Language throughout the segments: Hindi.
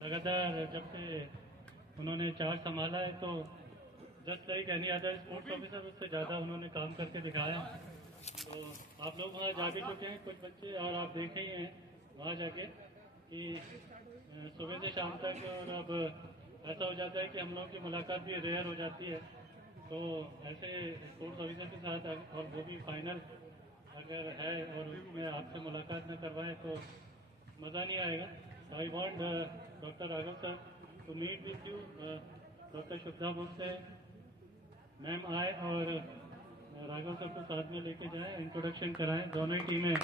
लगातार जब से उन्होंने चार्ज संभाला है तो just like any other sports officer उससे ज़्यादा उन्होंने काम करके दिखाया। तो आप लोग वहाँ जा भी चुके हैं कुछ बच्चे, और आप देखे ही हैं वहाँ जाके कि सुबह से शाम तक, और अब ऐसा हो जाता है कि हम लोगों की मुलाकात भी रेयर हो जाती है। तो ऐसे स्पोर्ट्स ऑफिसर के साथ, और वो भी फाइनल अगर है और उसमें आपसे मुलाकात न करवाएं तो मज़ा नहीं आएगा। I want doctor Raghav sir to meet with you. Doctor Shuddha बोलते हैं मैम आए और राघव सर को साथ में लेके जाएं, इंट्रोडक्शन कराएं, दोनों ही टीमें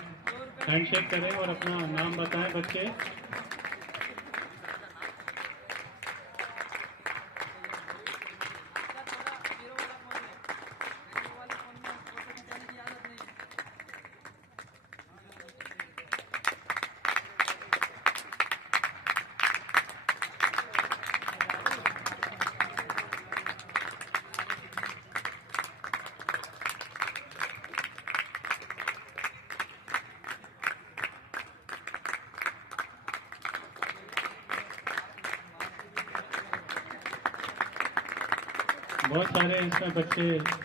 हैंडशेक करें और अपना नाम बताएं बच्चे। बहुत सारे इसमें बच्चे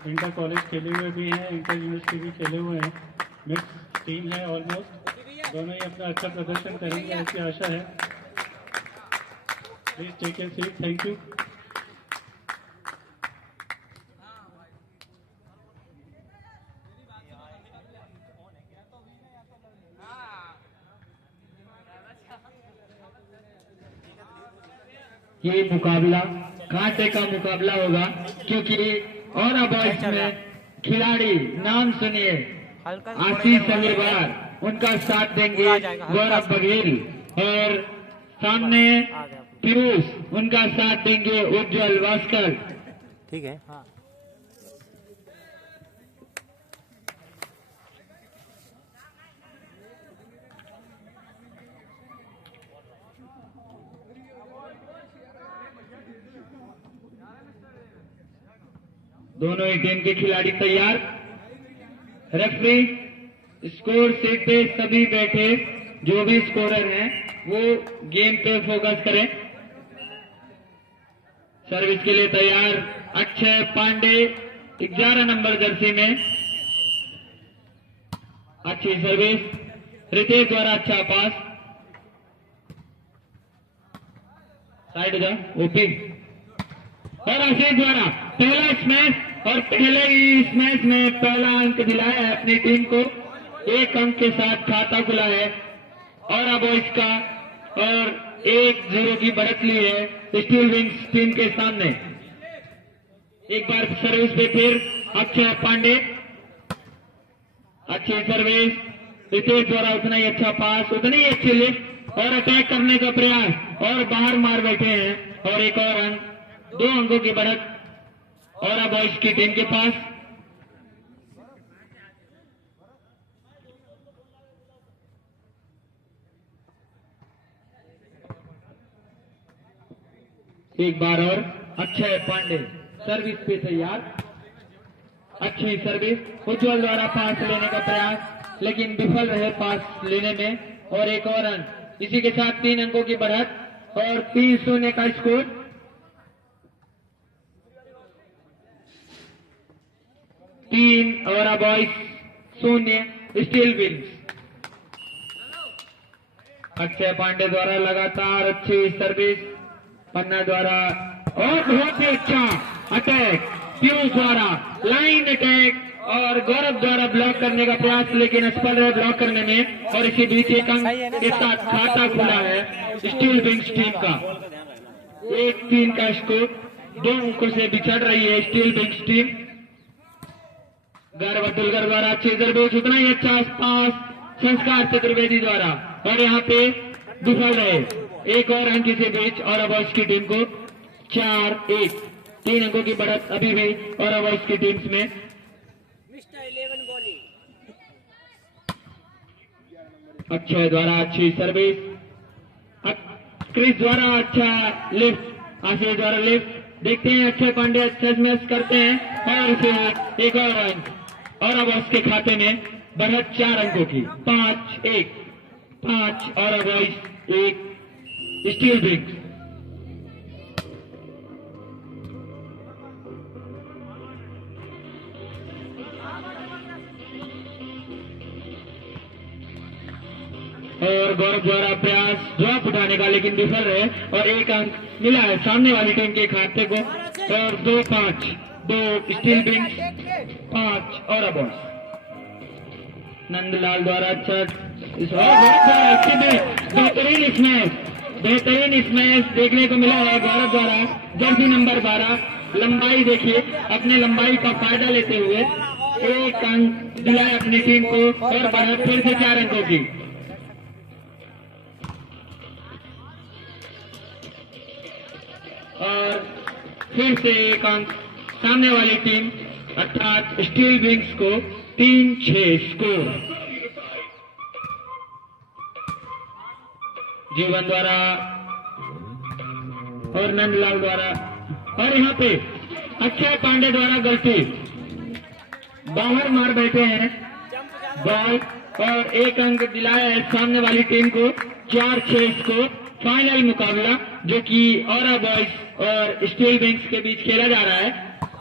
इंटर कॉलेज खेले हुए भी हैं, इंटर यूनिवर्सिटी भी खेले हुए हैं, मिक्स टीम है ऑलमोस्ट। दोनों ही अपना अच्छा प्रदर्शन करेंगे ऐसी आशा है। Please take a seat. Thank you. ये मुकाबला कांटे का मुकाबला होगा, क्योंकि और अब इसमें खिलाड़ी नाम सुनिए, आशीष अग्रवाल उनका साथ देंगे गौरव बघेल, और सामने पीयूष उनका साथ देंगे उज्जवल भास्कर। ठीक है। हाँ। दोनों ही टीम के खिलाड़ी तैयार। रेफरी स्कोर सीट पे सभी बैठे, जो भी स्कोरर हैं वो गेम पे फोकस करें। सर्विस के लिए तैयार अक्षय पांडे 11 नंबर जर्सी में, अच्छी सर्विस। रितेश द्वारा अच्छा पास, साइड जा ओपी, और आशीष द्वारा पहला स्मैश, और पहले ही स्मैश में पहला अंक दिलाया है अपनी टीम को, 1 अंक के साथ खाता खुला है। और अब इसका और 1-0 की बढ़त ली है स्टील विंग्स टीम के सामने। एक बार सर्विस पे फिर अक्षय पांडे, अच्छी सर्विस। रितेश द्वारा उतना ही अच्छा पास, उतनी ही अच्छी लिफ्ट, और अटैक करने का प्रयास, और बाहर मार बैठे हैं, और एक और अंक, 2 अंकों की बढ़त और अब इसकी टीम के पास। एक बार और अक्षय पांडे सर्विस पे तैयार, अच्छी सर्विस। उज्जवल द्वारा पास लेने का प्रयास, लेकिन विफल रहे पास लेने में, और एक और अंक। इसी के साथ 3 अंकों की बढ़त और 3-0 का स्कोर। 3 और अब 0 स्टील विंग्स। अक्षय पांडे द्वारा लगातार अच्छी सर्विस, पन्ना द्वारा, और बहुत ही अच्छा अटैक पीयूष द्वारा, लाइन अटैक, और गौरव द्वारा ब्लॉक करने का प्रयास, लेकिन असफल रहे ब्लॉक करने में, और इसी बीच 1 अंक के साथ खाता खुला है स्टील विंग्स टीम का। 1-3 का स्कोर, 2 अंकों से बिछड़ रही है स्टील विंग्स टीम। गौरव अतुलकर द्वारा अच्छी सर्विस, उतना ही अच्छा पास संस्कार चतुर्वेदी द्वारा, और यहाँ पे विफल रहे। 1 और अंक के बीच, और अब इसकी टीम को 4-1, 3 अंकों की बढ़त अभी भी, और अब इसकी टीम्स में। अक्षय द्वारा अच्छी सर्विस, क्रिस द्वारा अच्छा लिफ्ट, आशीष द्वारा लिफ्ट। देखते हैं अक्षय पांडे अच्छा स्मैश करते हैं, और इसे 1 और अंक, और अब उसके खाते में बढ़त 4 अंकों की, 5-1, 5 और अब 1 स्टील विंग्स। और गौरव द्वारा प्रयास ड्रॉप उठाने का, लेकिन विफल रहे और एक अंक मिला है सामने वाली टीम के खाते को। और 2-5, 2 स्टील विंग्स, 5 और अबॉर्ड। नंदलाल द्वारा अच्छा बेहतरीन स्मैश देखने को मिला है गौरव द्वारा। जर्सी नंबर 12, लंबाई देखिए, अपने लंबाई का फायदा लेते हुए एक अंक दिलाया अपनी टीम को और बढ़त फिर से 4 अंकों की। और फिर से एक अंक सामने वाली टीम अर्थात स्टील विंग्स को 3-6 स्कोर। जीवन द्वारा और नंदलाल द्वारा, और यहाँ पे अक्षय पांडे द्वारा गलती, बाहर मार बैठे हैं बॉल और एक अंक दिलाया है सामने वाली टीम को। 4-6 स्कोर फाइनल मुकाबला जो कि औरा बॉयज और स्टील विंग्स के बीच खेला जा रहा है।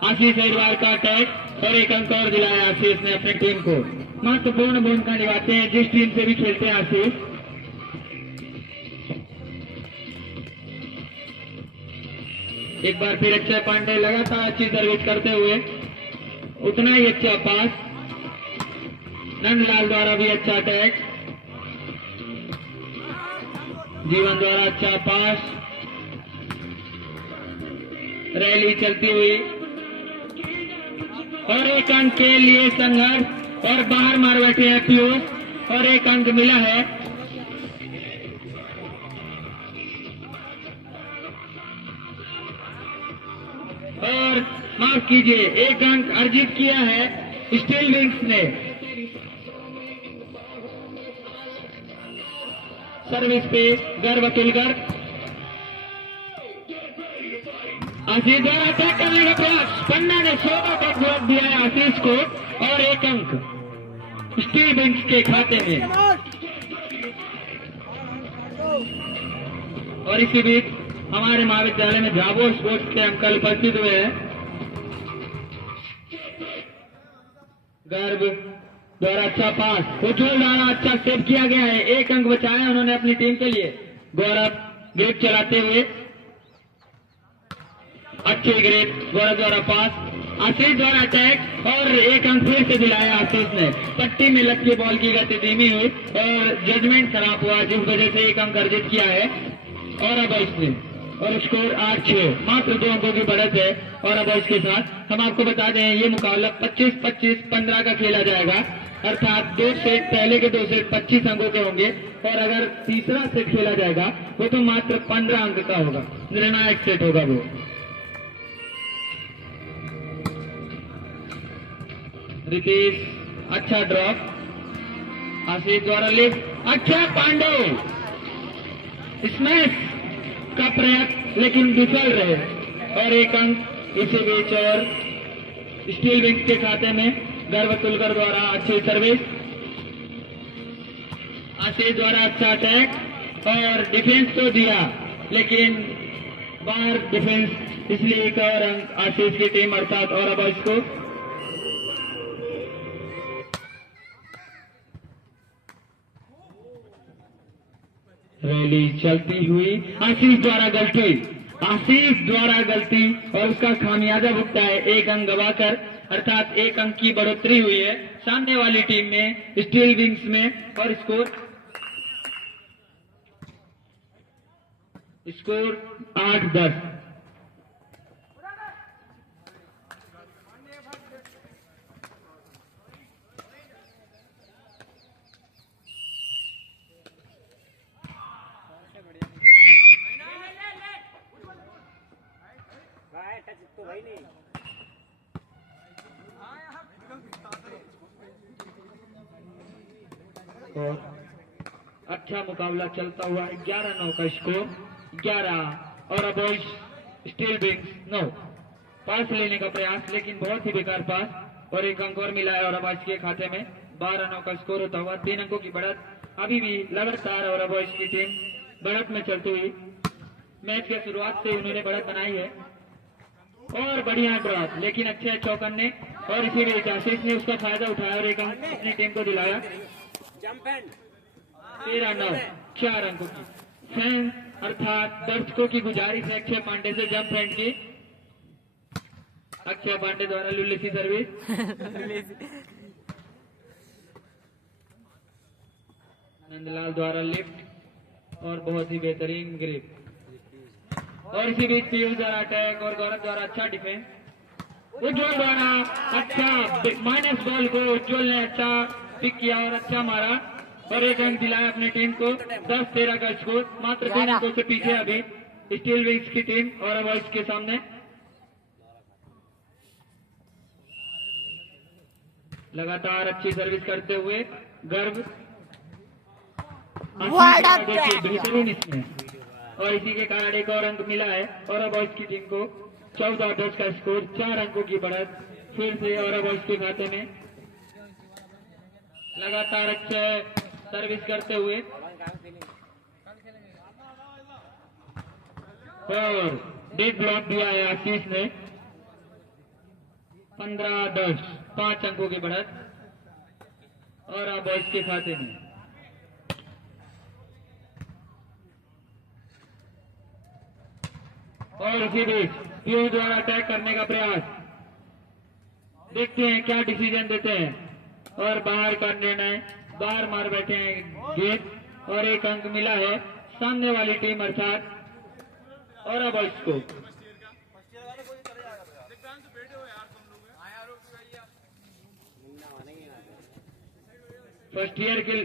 आशीष अग्रवाल का अटैक और एक अंक और दिलाया आशीष ने अपनी टीम को। महत्वपूर्ण भूमिका निभाते हैं जिस टीम से भी खेलते हैं आशीष। एक बार फिर अक्षय पांडे लगातार अच्छी सर्विस करते हुए, उतना ही अच्छा पास। नंदलाल द्वारा भी अच्छा अटैक, जीवन द्वारा अच्छा पास, रैली चलती हुई और एक अंक के लिए संघर्ष और बाहर मार बैठे हैं पीयूष और एक अंक मिला है। और माफ कीजिए, एक अंक अर्जित किया है स्टील विंग्स ने। सर्विस पे गर्व तुलकर आशीष द्वारा अटैक करने का प्रयास, पन्ना ने 16 का जवाब दिया है आशीष को और एक अंक स्टील विंग्स के खाते में। और इसी बीच हमारे महाविद्यालय में झाबुआ स्पोर्ट्स के अंकल उपस्थित हुए हैं। गर्व द्वारा अच्छा पास, उज्जवल द्वारा अच्छा सेव किया गया है, एक अंक बचाया उन्होंने अपनी टीम के लिए। गौरव ग्रेड चलाते हुए, अच्छे ग्रेड गौरव द्वारा पास, आशीष द्वारा अटैक और एक अंक फिर से दिलाया आशीष ने। पट्टी में लग के बॉल की गति धीमी हुई और जजमेंट खराब हुआ जिस वजह से एक अंक अर्जित किया है और अब इसने। और स्कोर 8-6, मात्र 2 अंकों की बढ़त है। और अब इसके साथ हम आपको बता दें ये मुकाबला 25-25-15 का खेला जाएगा, अर्थात 2 सेट, पहले के 2 सेट 25 अंकों के होंगे और अगर तीसरा सेट खेला जाएगा वो तो मात्र 15 अंक का होगा, निर्णायक सेट होगा वो। रितेश अच्छा ड्रॉप, आशीष द्वारा लिफ्ट, अच्छा पांडे स्मैश का प्रयत्न लेकिन विफल रहे और एक अंक इसी बीच। और स्टील विंग्स के खाते में गर्व तुलकर द्वारा अच्छी सर्विस, आशीष द्वारा अच्छा अटैक और डिफेंस तो दिया लेकिन बाहर डिफेंस, इसलिए एक और अंक आशीष की टीम अर्थात और अब इसको। रैली चलती हुई, आशीष द्वारा गलती और उसका खामियाजा भुगता है एक अंक गवाकर, अर्थात एक अंक की बढ़ोतरी हुई है सामने वाली टीम में स्टील विंग्स में। और स्कोर 8-10। और अच्छा मुकाबला चलता हुआ 11-9 का स्कोर, 11 और अब स्टील विंग्स 9। पास लेने का प्रयास लेकिन बहुत ही बेकार पास और एक अंक और मिला है और अब के खाते में 12-9 का स्कोर होता हुआ 3 अंकों की बढ़त अभी भी लगातार और अब की टीम बढ़त में चलती हुई मैच के शुरुआत से उन्होंने बढ़त बनाई है और बढ़िया ड्रॉप, लेकिन अच्छे चौकन्ने और इसी बीच आशीष ने उसका फायदा उठाया और एक अंक अपनी टीम को दिलाया। 13-9 4 अंकों की फैंस अर्थात दर्शकों की गुजारिश है अक्षय पांडे से जंप हैंड की। अक्षय पांडे द्वारा लुल्ली सर्विस, नंदलाल द्वारा लिफ्ट और बहुत ही बेहतरीन ग्रिप, और इसी बीच पीयूष द्वारा अटैक और गौरव द्वारा अच्छा डिफेंस। उज्जवल द्वारा अच्छा माइनस बॉल को उज्जवल ने अच्छा पिक किया और अच्छा मारा और एक अंक दिलाया अपनी टीम को। 10-13 का स्कोर, मात्र 3 अंकों से पीछे अभी स्टील विंग्स की टीम और बॉयज के सामने। लगातार अच्छी सर्विस करते हुए गर्व देखिए बेहतरीन इसमें, और इसी के कारण एक और अंक मिला है और बॉयज की टीम को। 14-10 का स्कोर, 4 अंकों की बढ़त फिर से और बॉयज के खाते में। लगातार अच्छे सर्विस करते हुए और डीप ब्लॉक दिया है आशीष ने। 15-10 5 अंकों की बढ़त और अब बॉयज के खाते में। और इसी बीच पीयूष द्वारा अटैक करने का प्रयास, देखते हैं क्या डिसीजन देते हैं और बाहर का निर्णय, बाहर मार बैठे हैं गेंद और एक अंक मिला है सामने वाली टीम अर्थात और अब इसको। फर्स्ट ईयर के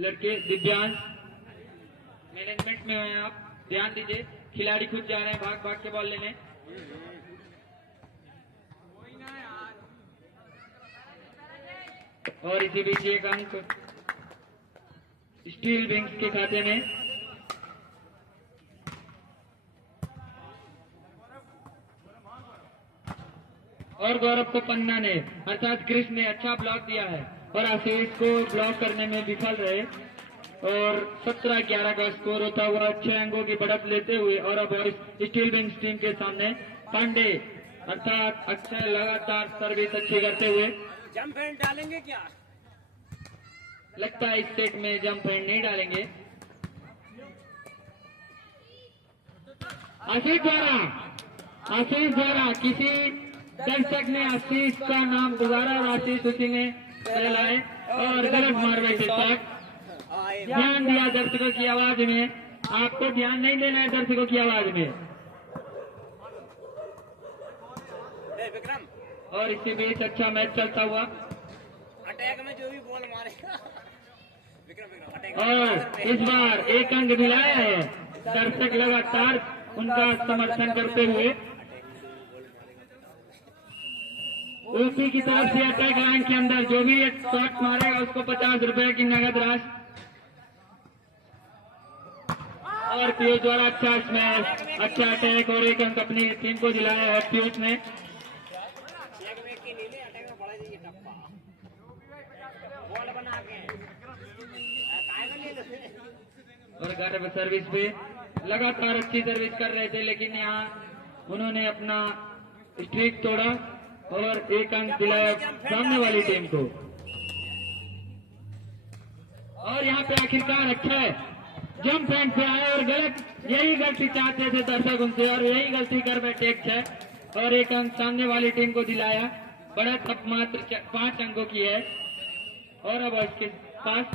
लड़के दिव्यांश मैनेजमेंट में हैं, आप ध्यान दीजिए। खिलाड़ी खुद जा रहे हैं भाग भाग के बॉल लेने। और इसी बीच एक अंक स्टील विंग्स के खाते में। और गौरव को पन्ना ने अर्थात कृष्ण ने अच्छा ब्लॉक दिया है और आशीष को ब्लॉक करने में विफल रहे और 17-11 का स्कोर होता हुआ 6 अंकों की बढ़त लेते हुए और अब स्टील विंग्स टीम के सामने पांडे अर्थात अक्षय लगातार सर्विस अच्छी करते हुए। जंप हैंड डालेंगे क्या? लगता है इस सेट में जंप हैंड नहीं डालेंगे। आशीष द्वारा किसी दर्शक ने आशीष का नाम दोबारा और आशीष उसी ने फैलाए और गलत मार बैठे तक। ध्यान दिया दर्शकों की आवाज में, आपको ध्यान नहीं देना है दर्शकों की आवाज में। और इसी बीच अच्छा मैच चलता हुआ अटैक में जो भी बॉल मारेगा और इस बार एक अंक दिलाया है। दर्शक लगातार उनका समर्थन करते हुए ऊपी की तरफ से अटैक लाइन के अंदर जो भी एक शॉट मारेगा उसको 50 रुपए की नगद राशि। और पीयूष द्वारा अच्छा स्मैश, अच्छा अटैक और एक अंक अपनी टीम को दिलाया है पीयूष ने। और गर्व सर्विस पे लगातार अच्छी सर्विस कर रहे थे, लेकिन यहाँ उन्होंने अपना स्ट्रीक तोड़ा और एक अंक दिलाया सामने वाली टीम को। और यहाँ पे आखिरकार अच्छा है जंप हैंड पे आया और गलत, यही गलती चाहते थे दर्शक उनसे और यही गलती कर बैठे। एक और एक अंक सामने वाली टीम को दिलाया। बढ़त अब मात्र 5 अंकों की है और अब इसके पास।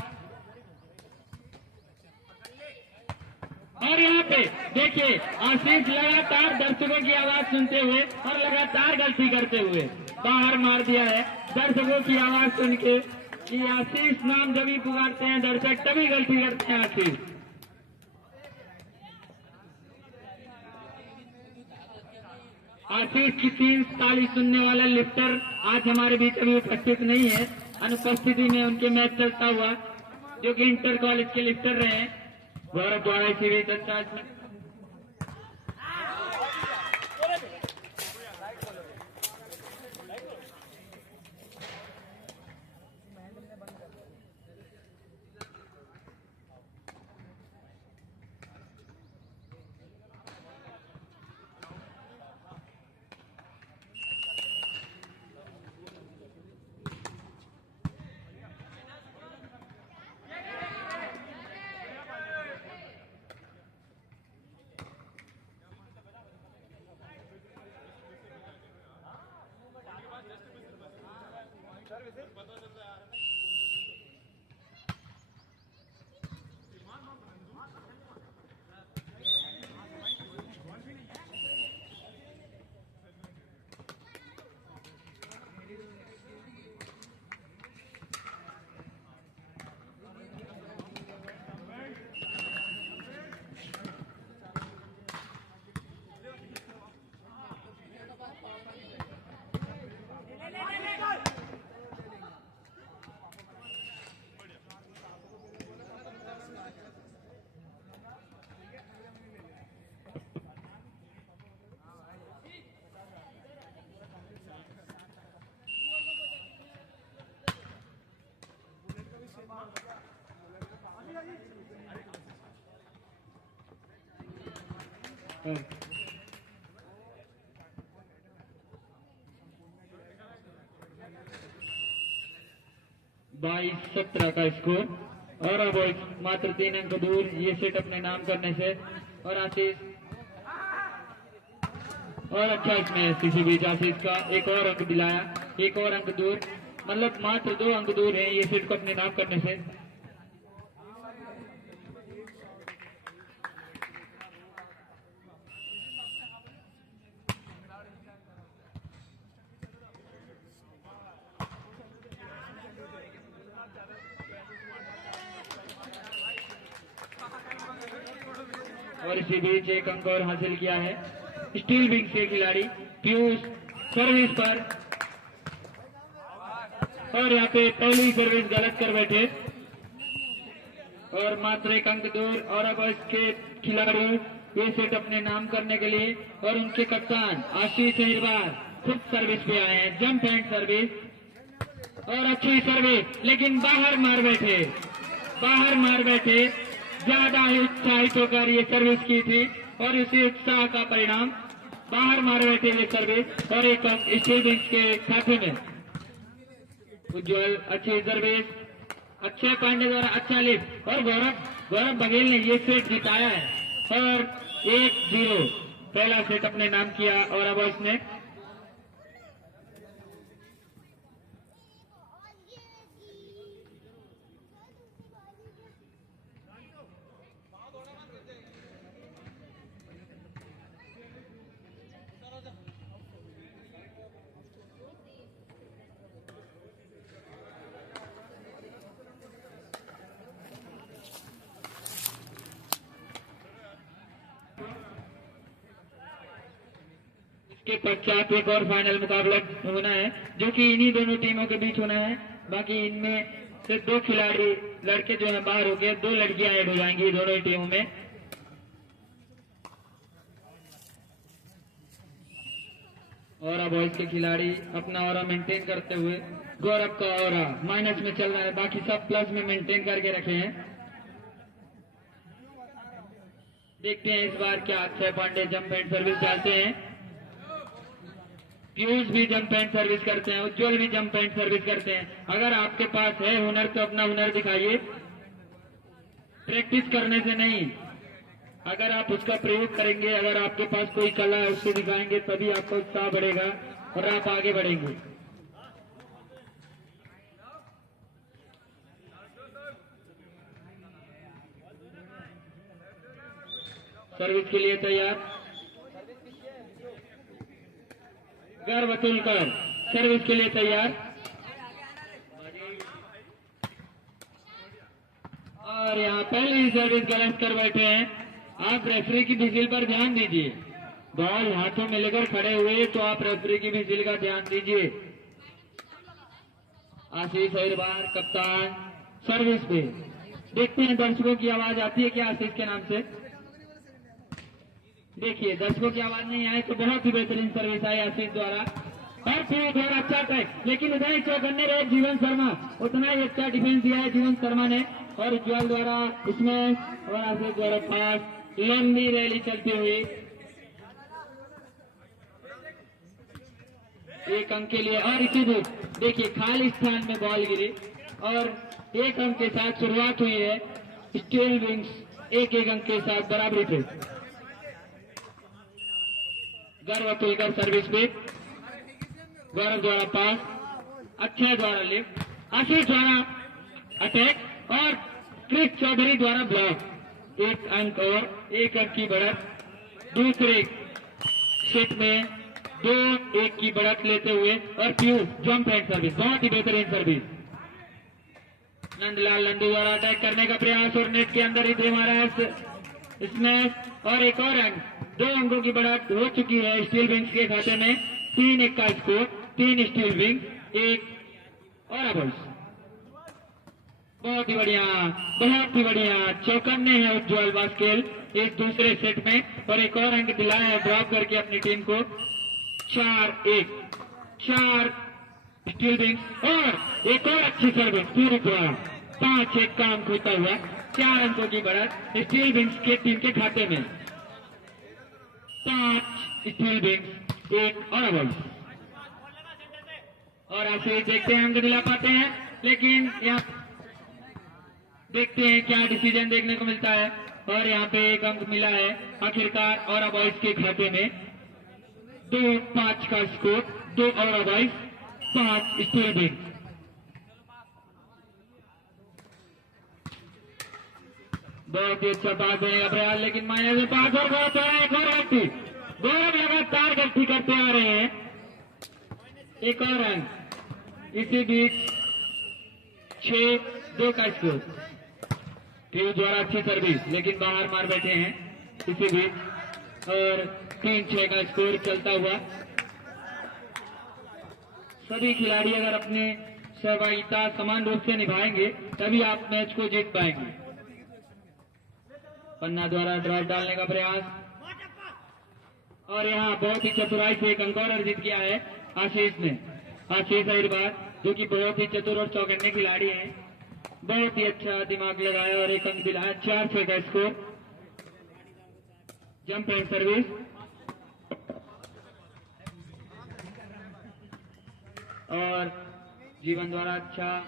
और यहाँ पे देखिए आशीष लगातार दर्शकों की आवाज सुनते हुए और लगातार गलती करते हुए बाहर मार दिया है। दर्शकों की आवाज सुन के कि आशीष नाम जब भी पुकारते हैं दर्शक तभी गलती करते हैं आशीष। आशीष की 3 ताली सुनने वाला लिफ्टर आज हमारे बीच अभी उपस्थित नहीं है। अनुपस्थिति में उनके मैच चलता हुआ, जो कि इंटर कॉलेज के लिफ्टर रहे हैं। गौरव द्वारा इसी बीच अच्छा इसमें 22-17 का स्कोर। और अब मात्र 3 अंक दूर ये सेट अपने नाम करने से। और आशीष, और अच्छा इसमें किसी बीच आशीष का एक और अंक दिलाया, एक और अंक दूर, मतलब मात्र 2 अंक दूर है ये सेट को अपने नाम करने से। और इसी बीच एक अंक और हासिल किया है स्टील विंग्स के खिलाड़ी पीयूष सर्विस पर। और यहाँ पे पहली सर्विस गलत कर बैठे और मात्र 1 अंक दूर। और अब इसके खिलाड़ी ये सेट अपने नाम करने के लिए और उनके कप्तान आशीष अहिरवार खुद सर्विस पे आए हैं। जंप एंड सर्विस और अच्छी सर्विस, लेकिन बाहर मार बैठे। ज्यादा ही उत्साहित होकर ये सर्विस की थी और इसी उत्साह का परिणाम बाहर मार बैठे ये सर्विस और एक अंक स्टील विंग्स के खाते में। उज्जवल अच्छी सर्विस, अक्षय पांडे द्वारा अच्छा लिफ्ट और गौरव बघेल ने ये सेट जिताया है और 1-0 पहला सेट अपने नाम किया। और अब इसने के पश्चात एक और फाइनल मुकाबला होना है जो कि इन्हीं दोनों टीमों के बीच होना है। बाकी इनमें से 2 खिलाड़ी लड़के जो है बाहर हो गए, 2 लड़कियां ऐड हो जाएंगी दोनों ही टीमों में। और अब बॉयज के खिलाड़ी अपना ऑरा मेंटेन करते हुए, गौरव का ऑरा माइनस में चल रहा है, बाकी सब प्लस में मेंटेन करके रखे हैं। देखते हैं इस बार क्या Akshay Pandey jump and service डालते हैं, पीयूष भी जंप एंड सर्विस करते हैं, उज्जवल भी जंप एंड सर्विस करते हैं। अगर आपके पास है हुनर तो अपना हुनर दिखाइए, प्रैक्टिस करने से नहीं। अगर आप उसका प्रयोग करेंगे, अगर आपके पास कोई कला है उसको दिखाएंगे, तभी आपका उत्साह बढ़ेगा और आप आगे बढ़ेंगे। सर्विस के लिए तैयार गर्व अतुलकर, सर्विस के लिए तैयार। और यहाँ पहले ही सर्विस गलत कर बैठे हैं। आप रेफरी की विजिल पर ध्यान दीजिए, बॉल हाथों में लेकर खड़े हुए तो आप रेफरी की विजिल का ध्यान दीजिए। आशीष अहिरवार कप्तान सर्विस पे। देखते हैं दर्शकों की आवाज आती है क्या आशीष के नाम से। देखिए दर्शकों की आवाज नहीं आए तो बहुत ही बेहतरीन सर्विस आई आशीष द्वारा। और फिर थोड़ा अच्छा टैक, लेकिन उधर ही चौकन्ने रहे जीवन शर्मा, उतना ही अच्छा डिफेंस दिया है जीवन शर्मा ने। और उज्जवल द्वारा इसमें और आशीष द्वारा पास, लंबी रैली चलती हुई 1 अंक के लिए। और इसी बीच देखिए खाली स्थान में बॉल गिरी और 1 अंक के साथ शुरुआत हुई है स्टील विंग्स 1-1 अंक के साथ बराबरी पे। गर्व अतुलकर सर्विस पे, गौरव द्वारा पास, अक्षय द्वारा लिफ्ट, आशीष द्वारा अटैक और क्रिस चौधरी द्वारा ब्लॉक। 1 अंक और 1 अंक की बढ़त दूसरे सेट में 2-1 की बढ़त लेते हुए। और पीयूष जंप एंड सर्विस, बहुत ही बेहतरीन सर्विस। नंदलाल नंदू द्वारा अटैक करने का प्रयास और नेट के अंदर ही दे मारा स्मैश और एक और अंक। 2 अंकों की बढ़त हो चुकी है स्टील विंग्स के खाते में। 3-1 का स्कोर, 3 स्टील विंग 1 और अबर्स। बहुत ही बढ़िया चौकन्ने हैं उज्जवल बास्केल इस दूसरे सेट में और एक और अंक दिलाया है ड्रॉप करके अपनी टीम को। 4-1, 4 स्टील विंग्स और एक और अच्छी सर्विस पूरी द्वारा 5-1 का अंक होता हुआ 4 अंकों की बढ़त स्टील विंग्स के टीम के खाते में। 5 स्टील विंग्स, 1 और अवॉइड। और ऐसे देखते हैं अंक दिला पाते हैं, लेकिन यहाँ देखते हैं क्या डिसीजन देखने को मिलता है। और यहाँ पे 1 अंक मिला है आखिरकार और अवॉइड के खाते में। 2-5 का स्कोर, 2 और अवॉइड, 5 स्टील विंग्स। बहुत ही अच्छा पास देने का प्रयास, लेकिन माया से पास और बहुत है। एक और गलती, गौरव लगातार गलती करते आ रहे हैं। एक और रन, इसी बीच 6-2 का स्कोर। टीम द्वारा अच्छी सर्विस, लेकिन बाहर मार बैठे हैं इसी बीच। और 3-6 का स्कोर चलता हुआ। सभी खिलाड़ी अगर अपने सहभागिता समान रूप से निभाएंगे तभी आप मैच को जीत पाएंगे। पन्ना द्वारा ड्रॉप डालने का प्रयास, और यहाँ बहुत ही चतुराई से 1 अंक और अर्जित किया है आशीष ने। आशीष अहिरबार, जो कि बहुत ही चतुर और चौकन्ने खिलाड़ी हैं, बहुत ही अच्छा दिमाग लगाया और 1 अंक दिलाया। 4-6 का स्कोर। जंप एंड सर्विस, और जीवन द्वारा अच्छा,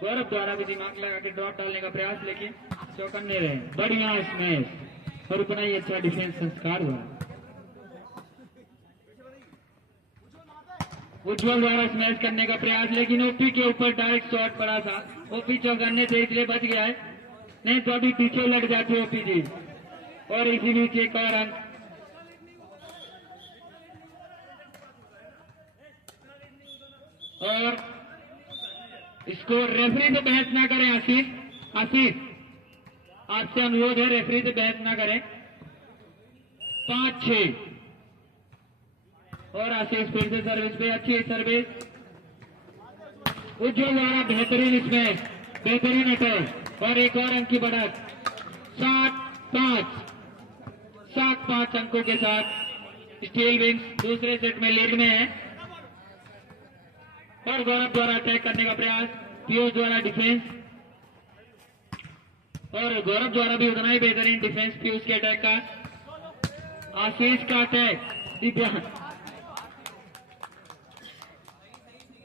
गौरव द्वारा भी दिमाग लगा के ड्रॉप डालने का प्रयास, लेकिन चौकन्ने रहे। बढ़िया स्मैश और उतना ही अच्छा डिफेंस संस्कार हुआ। उज्जवल द्वारा स्मैश करने का प्रयास, लेकिन ओपी के ऊपर डायरेक्ट शॉट पड़ा था। ओपी चौकन्ने से इसलिए बच गया है, नहीं तो अभी पीछे लग जाते ओपी जी। और इसी बीच 1 और अंक। और स्कोर, रेफरी से बहस ना करें आशीष, आशीष आपसे अनुरोध है, रेफरी से बहस ना करें। 5-6, और आशीष फिर से सर्विस पे, अच्छी सर्विस। उज्जवल द्वारा बेहतरीन स्मैश, बेहतरीन अटैक, और 1 और अंक की बढ़त। 7-5 अंकों के साथ स्टील विंग्स दूसरे सेट में लीड में है। और गौरव द्वारा अटैक करने का प्रयास, पीयूष द्वारा डिफेंस, और गौरव द्वारा भी उतना ही बेहतरीन डिफेंस पीयूष के अटैक का। आशीष का अटैक,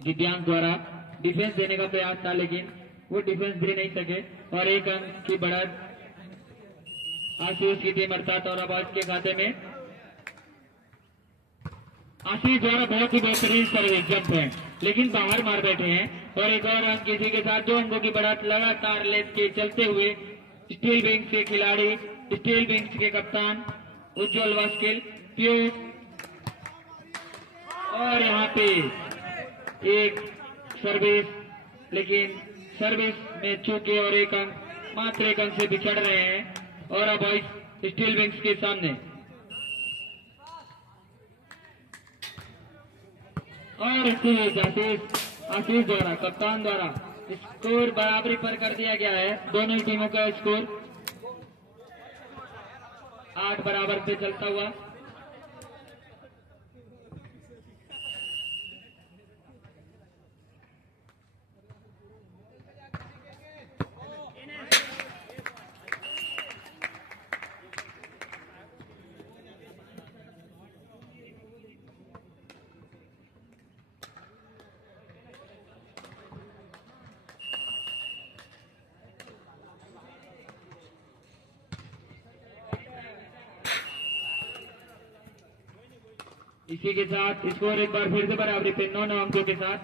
दिव्यांग द्वारा डिफेंस देने का प्रयास था, लेकिन वो डिफेंस दे नहीं सके। और 1 अंक की बढ़त आशीष की टीम अर्थात और आवाज के खाते में। आशीष द्वारा बहुत ही बेहतरीन सर्विस, जंप है, लेकिन बाहर मार बैठे हैं। और 1 और अंक, इसी के साथ 2 अंकों की बढ़त लगातार लेके चलते हुए स्टील विंग्स के खिलाड़ी, स्टील विंग्स के कप्तान उज्जवल वास्किल, पीयूष। और यहाँ पे 1 सर्विस, लेकिन सर्विस में चूके और 1 अंक, मात्र 1 अंक से बिछड़ रहे हैं। और अब स्टील विंग्स के सामने, और आशीष द्वारा, कप्तान द्वारा स्कोर बराबरी पर कर दिया गया है। दोनों टीमों का स्कोर 8 बराबर पे चलता हुआ। इसी के साथ स्कोर एक बार फिर से बराबरी पे 9 अंकों के साथ।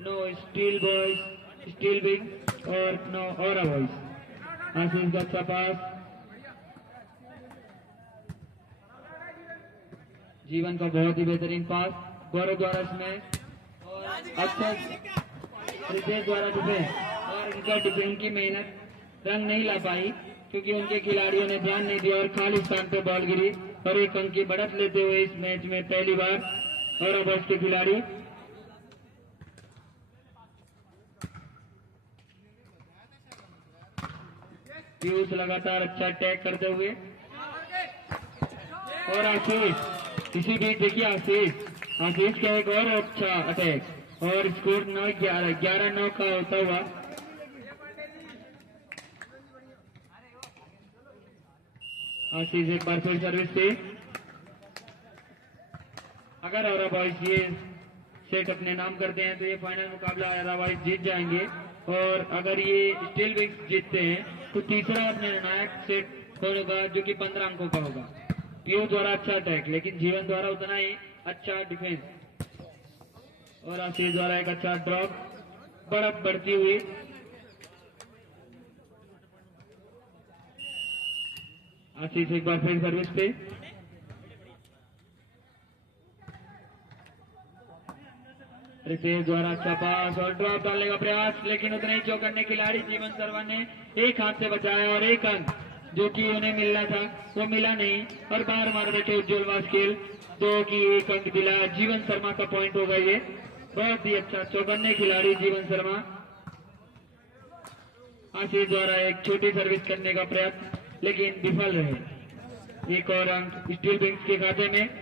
9 स्टील बॉयज, स्टील विंग और 9 और बॉयज। आशीष का अच्छा पास, जीवन का बहुत ही बेहतरीन पास, गौरव द्वारा इसमें, और अच्छा रितेश द्वारा डिफेंस, और इनका डिफेंस की मेहनत रंग नहीं ला पाई क्योंकि उनके खिलाड़ियों ने ध्यान नहीं दिया और खाली स्थान पे बॉल गिरी। और 1 अंक की बढ़त लेते हुए इस मैच में पहली बार और अब के खिलाड़ी पीयूष लगातार अच्छा अटैक करते हुए, और आशीष इसी बीच देखिए आशीष का एक और अच्छा अटैक, और स्कोर 9-11, 11-9 का होता हुआ। आशीष एक बार फिर सर्विस पे। अगर औरा बॉयज ये सेट अपने नाम करते हैं तो ये फाइनल मुकाबला औरा बॉयज जीत जाएंगे, और अगर ये स्टील विंग्स जीतते हैं तो तीसरा अपने निर्णायक सेट होगा जो कि 15 अंकों का होगा। पीयू द्वारा अच्छा अटैक, लेकिन जीवन द्वारा उतना ही अच्छा डिफेंस, और आशीष द्वारा एक अच्छा ड्रॉप, बढ़त बढ़ती हुई। आशीष एक बार फिर सर्विस पे। रितेश द्वारा अच्छा पास और ड्रॉप डालने का प्रयास, लेकिन उतना ही चौकन्ने खिलाड़ी जीवन शर्मा ने एक हाथ से बचाया और एक अंक जो कि उन्हें मिलना था वो मिला नहीं, और बाहर मार देते उज्जवल वास्केल, तो कि एक अंक दिला जीवन शर्मा का पॉइंट होगा। ये बहुत ही अच्छा चौकन्ने खिलाड़ी जीवन शर्मा। आशीष द्वारा एक छोटी सर्विस करने का प्रयत्न, लेकिन विफल रहे। एक और अंक स्टील विंग्स के खाते में।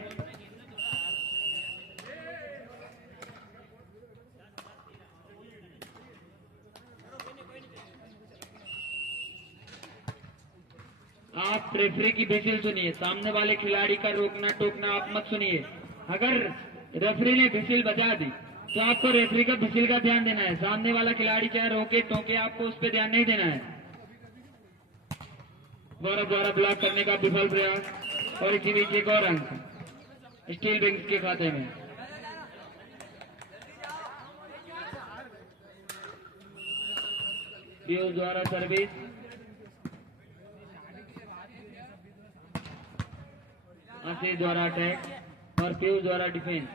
आप रेफरी की विजिल सुनिए, सामने वाले खिलाड़ी का रोकना टोकना आप मत सुनिए। अगर रेफरी ने विजिल बजा दी तो आपको रेफरी का विजिल का ध्यान देना है, सामने वाला खिलाड़ी चाहे रोके टोके आपको उस पर ध्यान नहीं देना है। गौरव द्वारा ब्लॉक करने का विफल प्रयास, और इसी बीच एक और अंक स्टील विंग्स के खाते में। पीयूष द्वारा सर्विस, आशीष द्वारा अटैक और पीयूष द्वारा डिफेंस।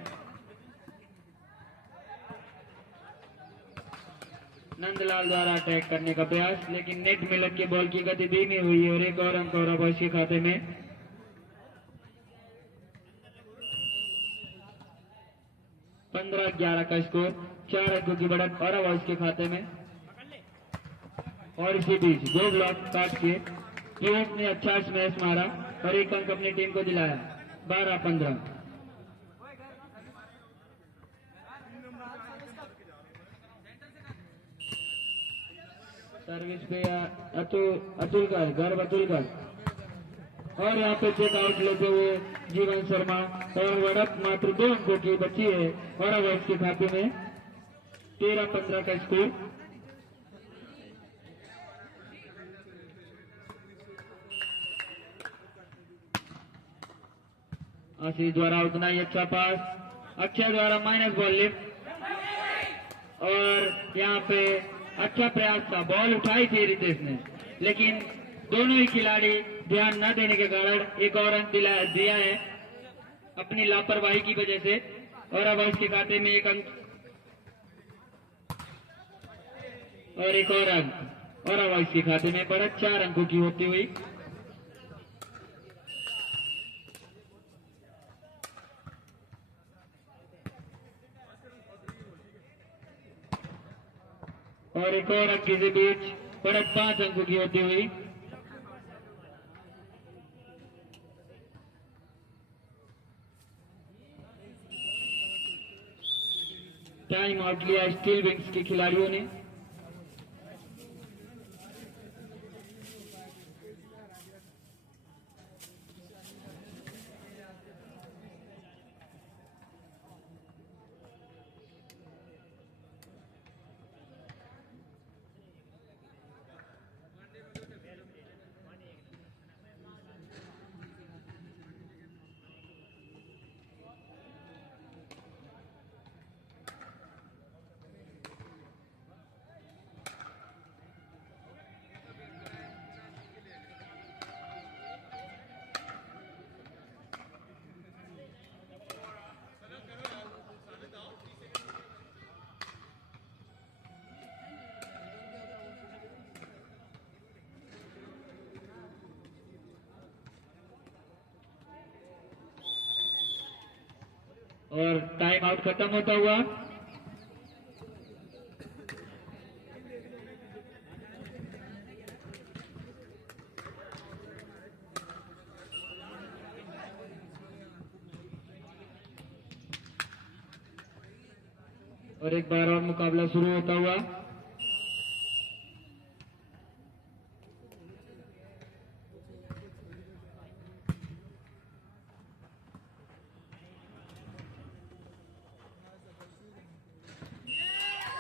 नंदलाल द्वारा अटैक करने का प्रयास, लेकिन नेट में लग के बॉल की गति धीमी हुई और एक और अंक औरा बॉयज के खाते में। 15-11 का स्कोर, 4 अंकों की बढ़त औरा बॉयज के खाते में। और इसी बीच 2 ब्लॉक काट के पीयूष ने अच्छा स्मैश मारा और एक अंक अपनी टीम को दिलाया। 12-15। सर्विस पे अतुलकर, गर्भ अतुलकर, और यहाँ पे चेक आउट लेते हुए जीवन शर्मा, और बढ़त मात्र 2 अंकों की बची है और अब इसके खाते में। 13-15 का स्कोर। आशीष द्वारा उतना ही अच्छा पास, अक्षय द्वारा माइनस बॉल लिफ्ट, और यहाँ पे अच्छा प्रयास था, बॉल उठाई थी रितेश ने, लेकिन दोनों ही खिलाड़ी ध्यान न देने के कारण एक और अंक दिया है अपनी लापरवाही की वजह से, और अब इसके खाते में 1 अंक और एक और अंक, और अब इसके खाते में बढ़त 4 अंकों की होती हुई। और एक और अंक के बीच बढ़त 5 अंकों की होती हुई। टाइम आउट लिया स्टील विंग्स के खिलाड़ियों ने। और टाइम आउट खत्म होता हुआ। और एक बार और मुकाबला शुरू होता हुआ।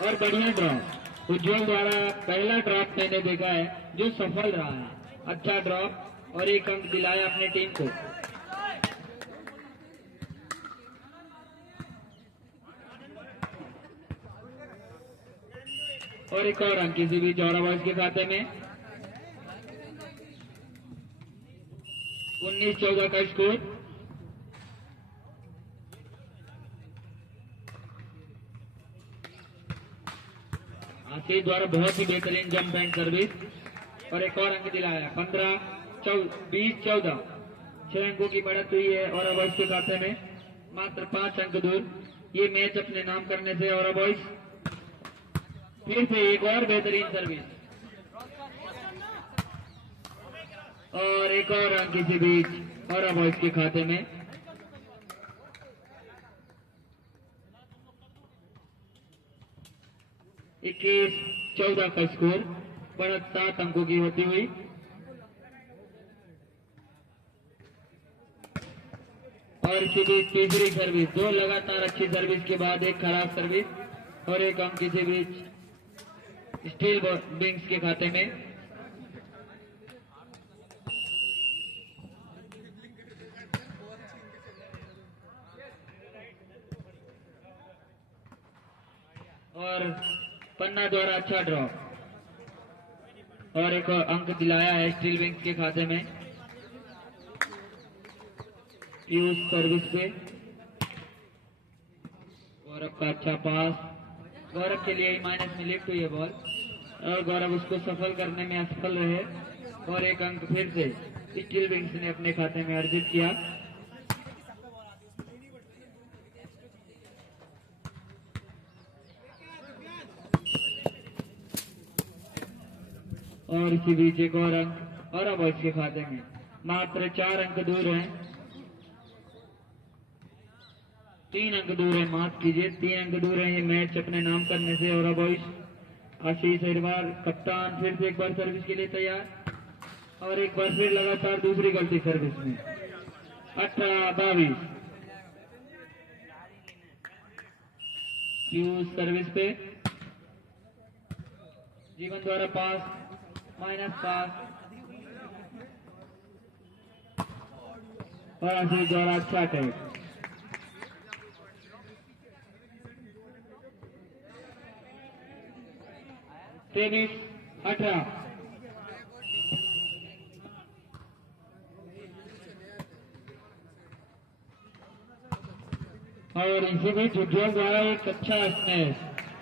और बढ़िया ड्रॉप। उज्जवल द्वारा पहला ड्रॉप मैंने देखा है जो सफल रहा है। अच्छा ड्रॉप और 1 अंक दिलाया अपने टीम को। और एक और अंक किसी भी जौहरा बॉयज के खाते में। 19-14 का स्कोर। आशीष द्वारा बहुत ही बेहतरीन जंप एंड सर्विस और एक और अंक दिलाया। 20-14 6 अंकों की बढ़त हुई है और बॉयज के खाते में। मात्र 5 अंक दूर ये मैच अपने नाम करने से। और बॉयज फिर से एक और बेहतरीन सर्विस और एक और अंक इसी बीच और बॉयज के खाते में। इक्कीस 14 का स्कोर। बढ़त 7 अंकों की होती हुई। और इसी बीच तीसरी सर्विस। 2 लगातार अच्छी सर्विस के बाद एक खराब सर्विस और एक अंक इसी बीच स्टील विंग्स के खाते में। और पन्ना द्वारा अच्छा ड्रॉप और एक अंक दिलाया है स्टील विंग्स के खाते में। पीयूष सर्विस पे। गौरव का अच्छा पास। गौरव के लिए माइनस में लिफ्ट हुई है बॉल और गौरव उसको सफल करने में असफल रहे और एक अंक फिर से स्टील विंग्स ने अपने खाते में अर्जित किया। और इसी बीच एक और अंक और अब इसके खाते में। मात्र 4 अंक दूर हैं। 3 अंक दूर है, माफ कीजिए 3 अंक दूर है ये मैच अपने नाम करने से। और अब आशीष अग्रवाल कप्तान फिर से एक बार सर्विस के लिए तैयार और एक बार फिर लगातार दूसरी गलती सर्विस में। 18-22 पीयूष सर्विस पे। जीवन द्वारा पास -5 और आशीष द्वारा अच्छा अटैक। 23-18 और इसी बीच उज्जवल द्वारा एक अच्छा स्मैश,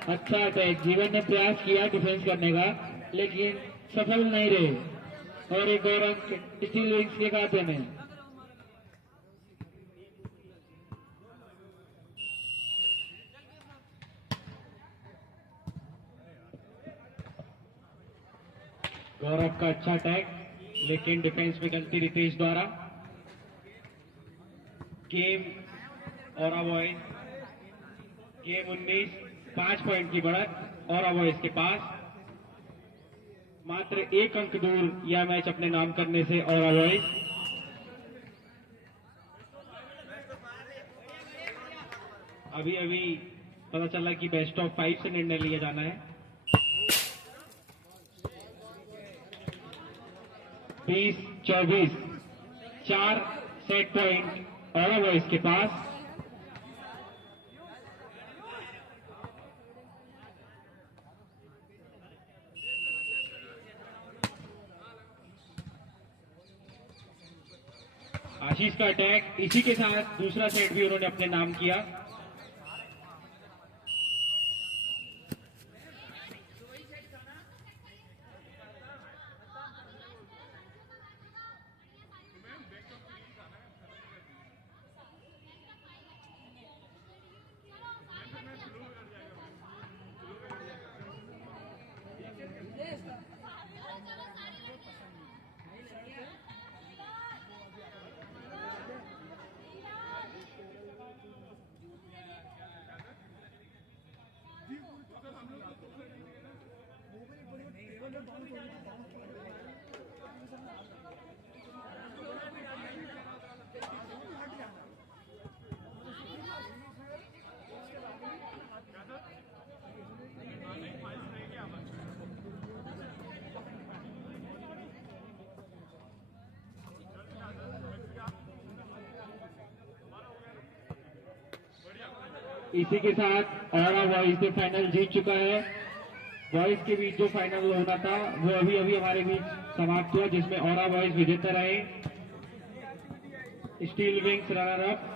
अच्छा अटैक। जीवन ने प्रयास किया डिफेंस करने का लेकिन सफल नहीं रहे और एक और अंक स्टील विंग्स के खाते में। गौरव का अच्छा अटैक लेकिन डिफेंस में गलती रितेश द्वारा। गेम और अवॉइड। गेम 19 5 पॉइंट की बढ़त और अवॉइड के पास। मात्र 1 अंक दूर यह मैच अपने नाम करने से। और अवॉइड अभी पता चला कि बेस्ट ऑफ 5 से निर्णय लिया जाना है। 20-24 4 सेट पॉइंट और अवॉइड के पास। आशीष का अटैक इसी के साथ दूसरा सेट भी उन्होंने अपने नाम किया। इसी के साथ और बॉयज से फाइनल जीत चुका है। बॉयज के बीच जो फाइनल होना था वो अभी अभी हमारे बीच समाप्त हुआ, जिसमें और बॉयज विजेता रहे। Steel wings runner up